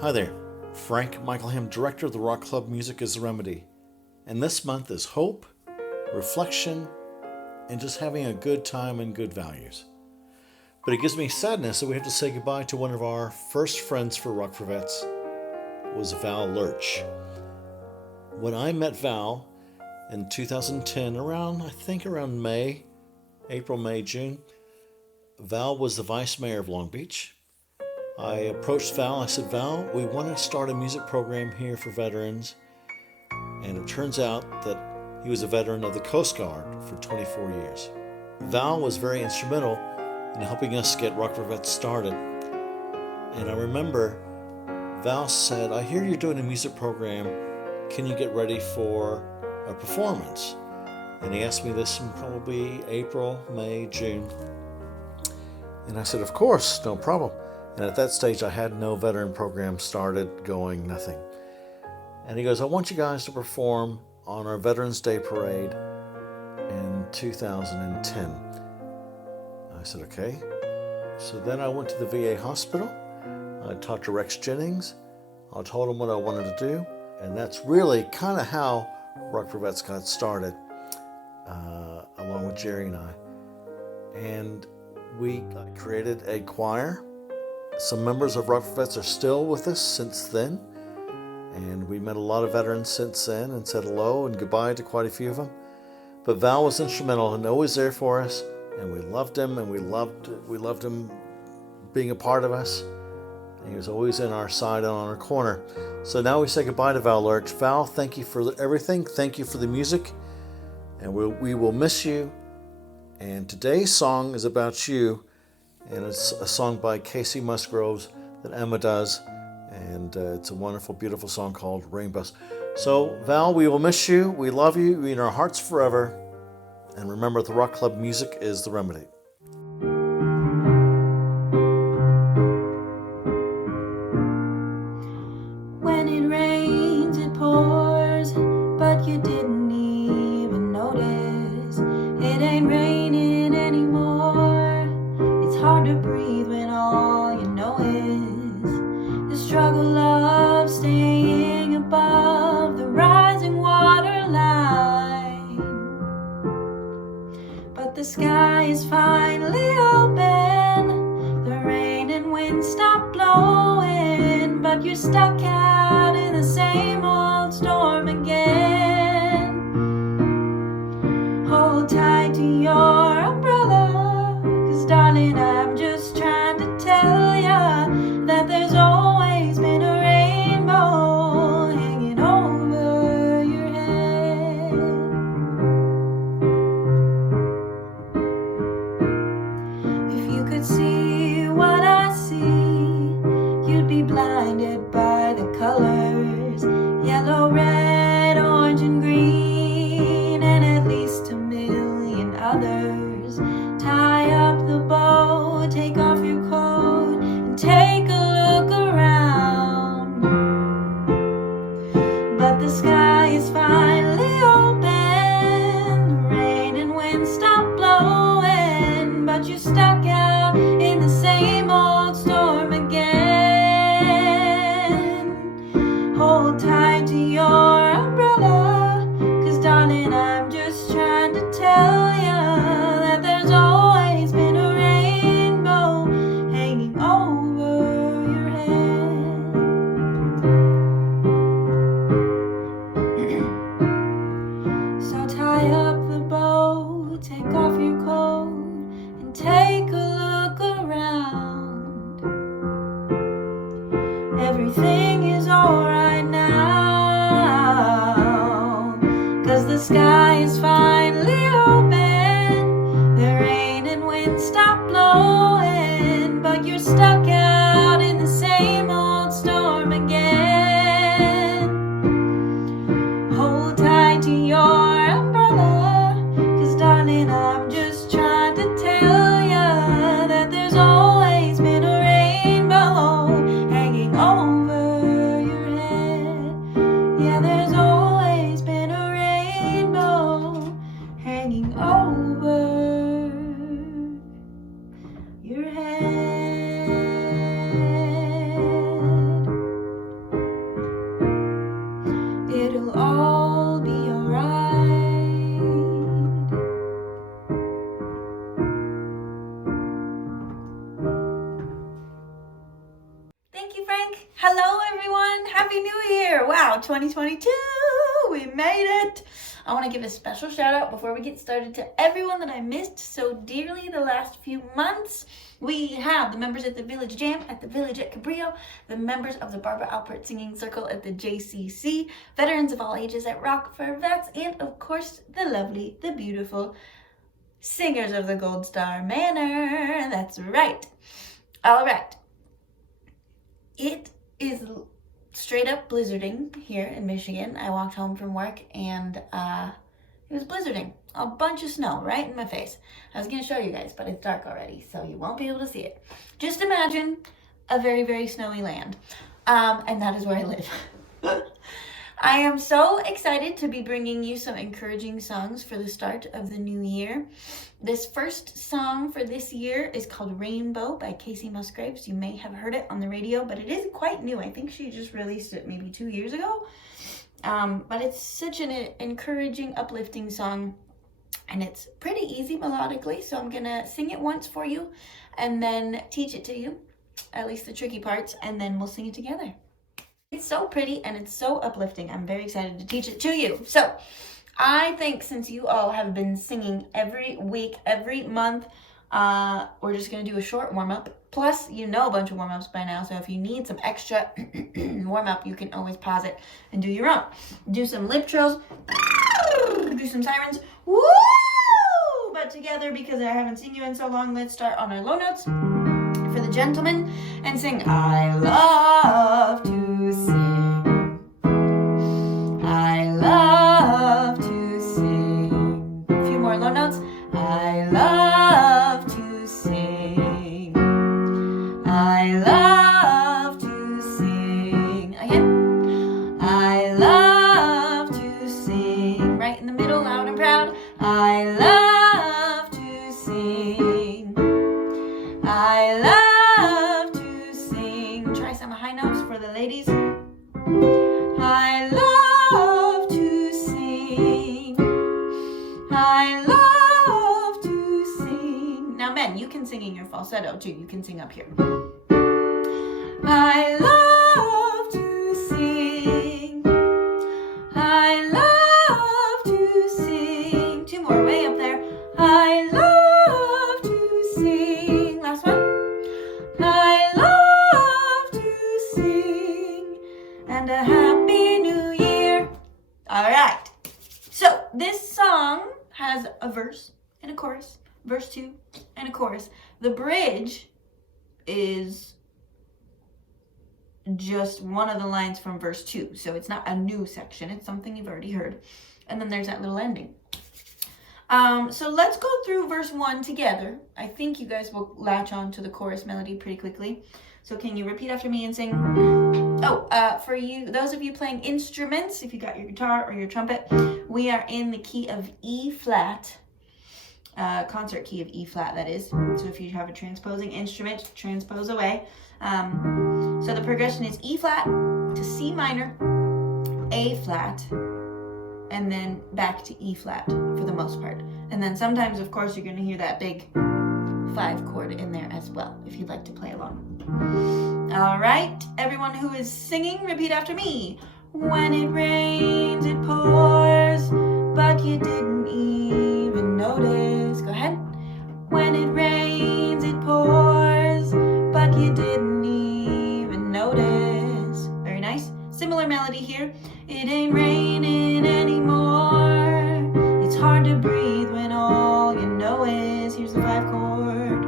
Hi there, Frank Michaelham, Director of the Rock Club Music is the Remedy. And this month is hope, reflection, and just having a good time and good values. But it gives me sadness that we have to say goodbye to one of our first friends for Rock for Vets, was Val Lerch. When I met Val in 2010, around April, May, June, Val was the vice mayor of Long Beach. I approached Val. I said, Val, we want to start a music program here for veterans. And it turns out that he was a veteran of the Coast Guard for 24 years. Val was very instrumental in helping us get Rock for Vets started. And I remember Val said, I hear you're doing a music program. Can you get ready for a performance? And he asked me this in probably April, May, June. And I said, of course, no problem. And at that stage, I had no veteran program started, going, nothing. And he goes, I want you guys to perform on our Veterans Day Parade in 2010. I said, okay. So then I went to the VA hospital. I talked to Rex Jennings. I told him what I wanted to do. And that's really kind of how Rock for Vets got started, along with Jerry and I. And we created a choir. Some members of Rock for Vets are still with us since then, and we met a lot of veterans since then and said hello and goodbye to quite a few of them. But Val was instrumental and always there for us, and we loved him, and we loved him being a part of us. And he was always in our side and on our corner. So now we say goodbye to Val Lerch. Val, thank you for everything. Thank you for the music, and we will miss you. And today's song is about you. And it's a song by Casey Musgroves that Emma does. And it's a wonderful, beautiful song called Rainbows. So, Val, we will miss you. We love you in our hearts forever. And remember, the Rock Club music is the remedy. When it rains, it pours, but you didn't even notice. It ain't raining anymore. It's hard to breathe when all you know is the struggle of staying above the rising water line. But the sky is finally open, the rain and wind stop blowing, but you're stuck out in the same old storm again. Hold tight to your umbrella, 'cause darling, I'm just trying to tell ya that there's always been a rainbow hanging over your head. If you could see what I see, you'd be blinded by the colors, yellow, red, orange, and green, and at least a million others. Tie up the bow, take off your coat, and take a look around. But the sky is finally open, the rain and wind stop blowing, but you're stuck out in the same old storm again. Hold tight to your umbrella, 'cause darling, I'm just trying to tell ya that there's always been a rainbow hanging over your head. So tie up the bow, take off your coat, and take a everyone. Happy New Year. Wow, 2022. We made it. I want to give a special shout out before we get started to everyone that I missed so dearly the last few months. We have the members at the Village Jam at the Village at Cabrillo, the members of the Barbara Alpert Singing Circle at the JCC, veterans of all ages at Rock for Vets, and of course the lovely, the beautiful singers of the Gold Star Manor. That's right. All right. It is straight up blizzarding here in Michigan. I walked home from work and it was blizzarding. A bunch of snow right in my face. I was going to show you guys, but it's dark already, so you won't be able to see it. Just imagine a very, very snowy land. And that is where I live. I am so excited to be bringing you some encouraging songs for the start of the new year. This first song for this year is called Rainbow by Casey Musgraves. You may have heard it on the radio, but it is quite new. I think she just released it maybe 2 years ago. But it's such an encouraging, uplifting song, and it's pretty easy melodically, so I'm going to sing it once for you and then teach it to you, at least the tricky parts, and then we'll sing it together. It's so pretty and it's so uplifting. I'm very excited to teach it to you. So I think since you all have been singing every week, every month, we're just going to do a short warm-up. Plus, you know a bunch of warm-ups by now, so if you need some extra warm-up, you can always pause it and do your own. Do some lip trills, do some sirens, woo! But together, because I haven't seen you in so long, let's start on our low notes for the gentlemen and sing I love to sing. I love to sing. A few more low notes. I love to sing. I love to sing. Again. I love to sing. Right in the middle, loud and proud. I love to sing. I love to sing. Try some high notes for the ladies. I love to sing. I love to sing. Now men, you can sing in your falsetto too. You can sing up here. I love to sing. I love to sing. Two more, way up there. I love to sing. Last one. I love to sing. And a happy new year. All right. So this song has a verse and a chorus, verse 2 and a chorus. The bridge is just one of the lines from verse 2. So it's not a new section. It's something you've already heard. And then there's that little ending. So let's go through verse 1 together. I think you guys will latch on to the chorus melody pretty quickly. So can you repeat after me and sing? Oh, for you, those of you playing instruments, if you got your guitar or your trumpet, we are in the key of E flat, concert key of E flat, that is. So if you have a transposing instrument, transpose away. So the progression is E flat to C minor, A flat, and then back to E flat for the most part. And then sometimes, of course, you're going to hear that big 5 chord in there as well, if you'd like to play along. All right, everyone who is singing, repeat after me. When it rains, it pours, but you didn't even notice. Go ahead. When it rains, it pours, but you didn't even notice. Very nice. Similar melody here. It ain't raining anymore. It's hard to breathe when all you know is, here's the 5 chord.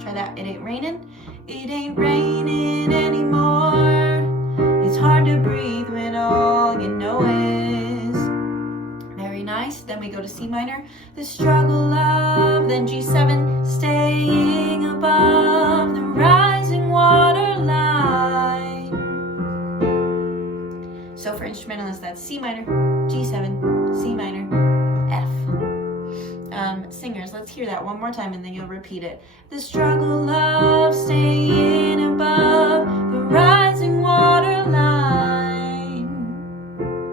Try that. It ain't raining. It ain't raining anymore. It's hard to breathe when all you know is. Very nice. Then we go to C minor. The struggle of, then G7, staying above the rising water line. So for instrumentalists, that's C minor, G7, C minor, F. Singers, let's hear that one more time and then you'll repeat it. The struggle of staying above the rising water line.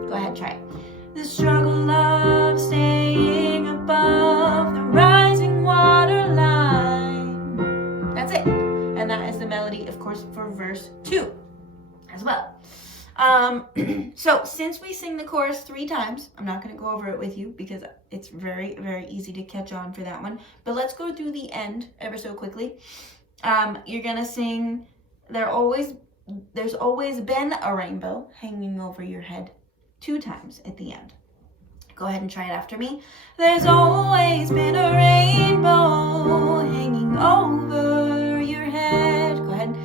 Go ahead, try it. The struggle of staying above the rising water line. That's it. And that is the melody, of course, for verse 2. as well. So since we sing the chorus 3 times, I'm not going to go over it with you because it's very, very easy to catch on for that one. But let's go through the end ever so quickly. You're going to sing, there's always been a rainbow hanging over your head 2 times at the end. Go ahead and try it after me. There's always been a rainbow hanging over your head. Go ahead.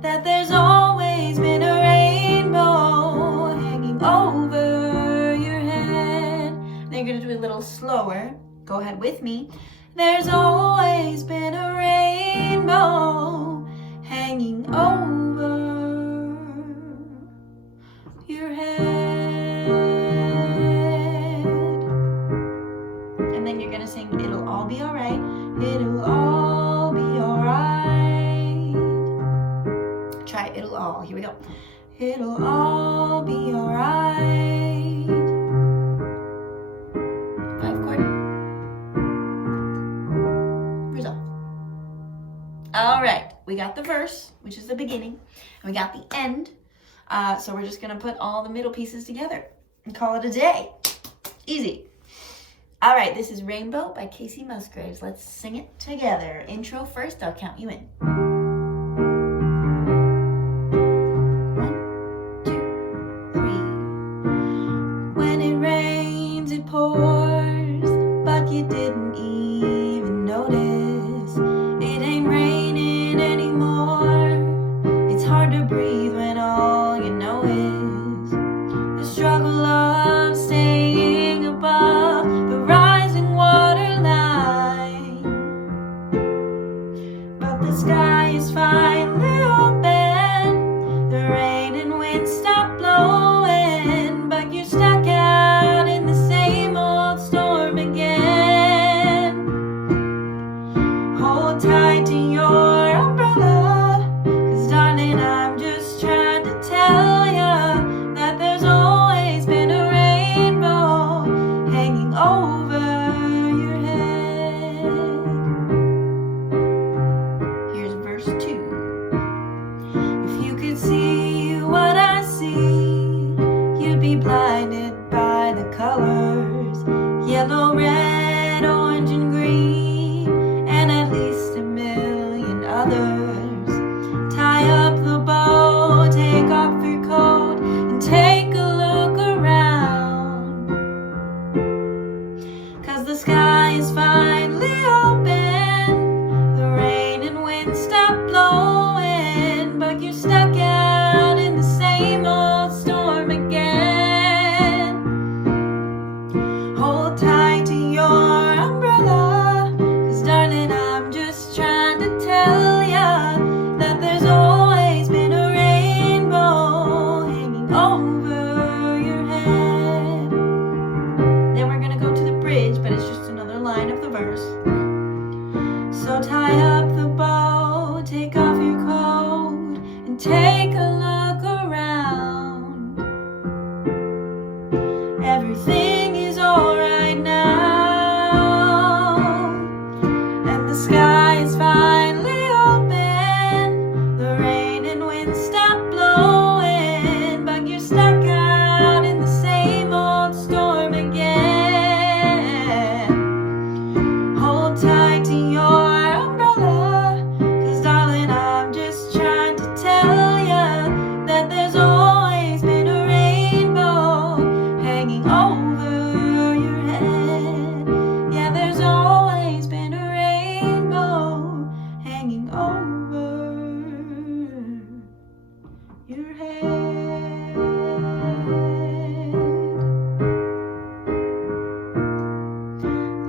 That there's always been a rainbow hanging over your head. Then you're going to do it a little slower. Go ahead with me. There's always been a rainbow hanging over your head. And then you're going to sing, it'll all be alright. It'll all be alright. Try it, it'll all. Here we go. It'll all be alright. 5 chord. Resolve. Alright, we got the verse, which is the beginning, and we got the end. So we're just going to put all the middle pieces together and call it a day. Easy. Alright, this is Rainbow by Casey Musgraves. Let's sing it together. Intro first, I'll count you in. 1, 2, 3. When it rains, it pours, but you didn't even notice. It ain't raining anymore. It's hard to breathe when all you know is the struggle of staying above the rising water line. But the sky is finally open, the rain and wind stop blowing, but you're stuck out in the same old storm again. Hold tight to your umbrella, 'cause darling, I'm just trying to tell ya that there's always been a rainbow hanging over your head. Here's verse 2. If you could see what I see, you'd be blinded by the colors, yellow, red, orange, and green, and at least a million others. Tie up the bow, take off your coat, and take a look around. 'Cause the sky is finally open, the rain and wind stop blowing, but you're stuck out in the same old storm again. Hold tight to your umbrella, 'cause darling, I'm just trying to tell ya that there's always been a rainbow hanging over your head. Then we're gonna go to the bridge, but it's just another line of the verse. So tie up the bow, take off your coat, and take a look around. Everything is alright now, and the sky is finally open, the rain and wind stop blowing, but you're stuck out in the same old storm again. Hold tight to your umbrella, 'cause darling, I'm just trying to tell ya that there's always been a rainbow hanging over your head. Yeah, there's always been a rainbow hanging over your head.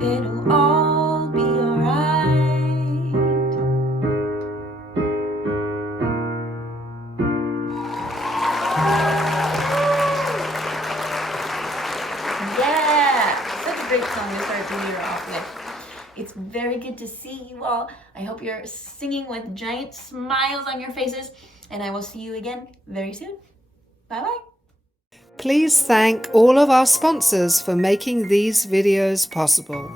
It'll all be alright. Yeah, such a great song to start the year off with. It's very good to see you all. I hope you're singing with giant smiles on your faces, and I will see you again very soon. Bye-bye. Please thank all of our sponsors for making these videos possible.